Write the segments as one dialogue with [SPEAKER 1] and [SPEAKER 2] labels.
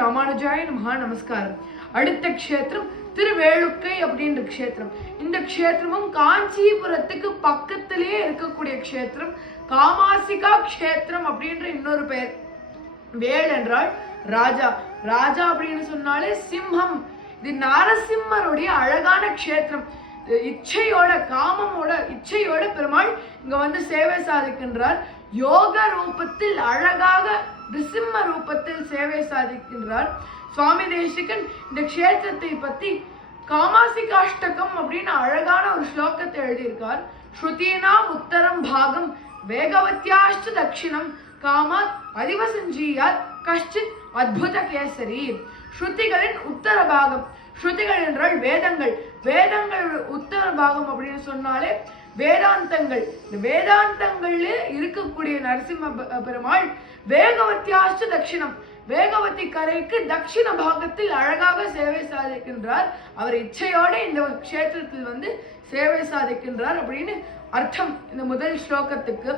[SPEAKER 1] ராமானுஜாய மகா நமஸ்காரம். அடுத்த க்ஷேத்திரம் திருவேளுக்கை அப்படின்ற க்ஷேத்திரம். இந்த க்ஷேத்திரமும் காஞ்சிபுரத்துக்கு பக்கத்திலேயே இருக்கக்கூடிய க்ஷேத்திரம். காமாசிகா க்ஷேத்திரம் அப்படின்ற இன்னொரு பெயர். வேல் என்றால் ராஜா. ராஜா அப்படின்னு சொன்னாலே சிம்மம். இது நரசிம்மருடைய அழகான க்ஷேத்திரம். இச்சையோட காமமோட இச்சையோட பெருமாள் இங்க வந்து சேவை சாதிக்கின்றார். யோக ரூபத்தில் அழகாக நிசிம்ம ரூபத்தில் சேவை சாதிக்கின்றார். சுவாமி தேசிகன் இந்த க்ஷேத்திரத்தை பத்தி காமாசிகாஷ்டகம் அப்படின்னு அழகான ஒரு ஸ்லோகத்தை எழுதியிருக்கார். ஸ்ருதீனாம் உத்தரம் பாகம் வேகவத்தியாஷ்ட தட்சிணம் காமாத் அதிவசஞ்சீயாத் கஷ்டித் அத்புத கேசரி ஸ்ருதிகளின் உத்தர பாகம். ஸ்ருதிகள் என்றால் வேதங்கள். வேத பாகம் அப்படின்னு சொன்னாலே வேதாந்தங்கள். இந்த வேதாந்தங்கள்ல இருக்கக்கூடிய நரசிம்ம பெருமாள் வேகவத்தியாஷ்ட தட்சிணம். வேகவதி கரைக்கு தட்சிண பாகத்தில் அழகாக சேவை சாதிக்கின்றார். அவர் இச்சையோட இந்த க்ஷேத்திரத்தில் வந்து சேவை சாதிக்கின்றார் அப்படின்னு அர்த்தம் இந்த முதல் ஸ்லோகத்துக்கு.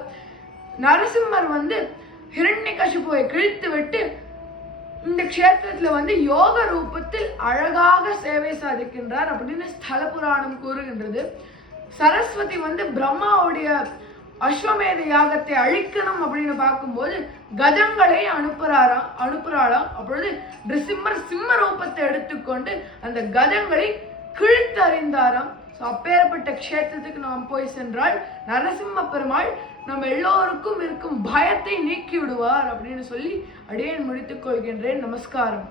[SPEAKER 1] நரசிம்மர் வந்து ஹிரண்யகசிபுவை கிழித்து விட்டு க்ஷேத்திரத்துல வந்து யோக ரூபத்தில் அழகாக சேவை சாதிக்கின்றார் அப்படின்னு ஸ்தல புராணம் கூறுகின்றது. சரஸ்வதி வந்து பிரம்மாவுடைய அஸ்வமேத யாகத்தை அழிக்கணும் அப்படின்னு பார்க்கும்போது கஜங்களை அனுப்புறாராம் அனுப்புறாளாம். அப்பொழுது நிருசிம்மர் சிம்ம ரூபத்தை எடுத்துக்கொண்டு அந்த கஜங்களை கிழ்த்தறிந்தாராம். ஸோ அப்பேற்பட்ட க்ஷேத்திரத்துக்கு நாம் போய் சென்றால் நரசிம்ம பெருமாள் நம்ம எல்லோருக்கும் இருக்கும் பயத்தை நீக்கி விடுவார் அப்படின்னு சொல்லி அடியேன் முடித்துக் கொள்கின்றேன். நமஸ்காரம்.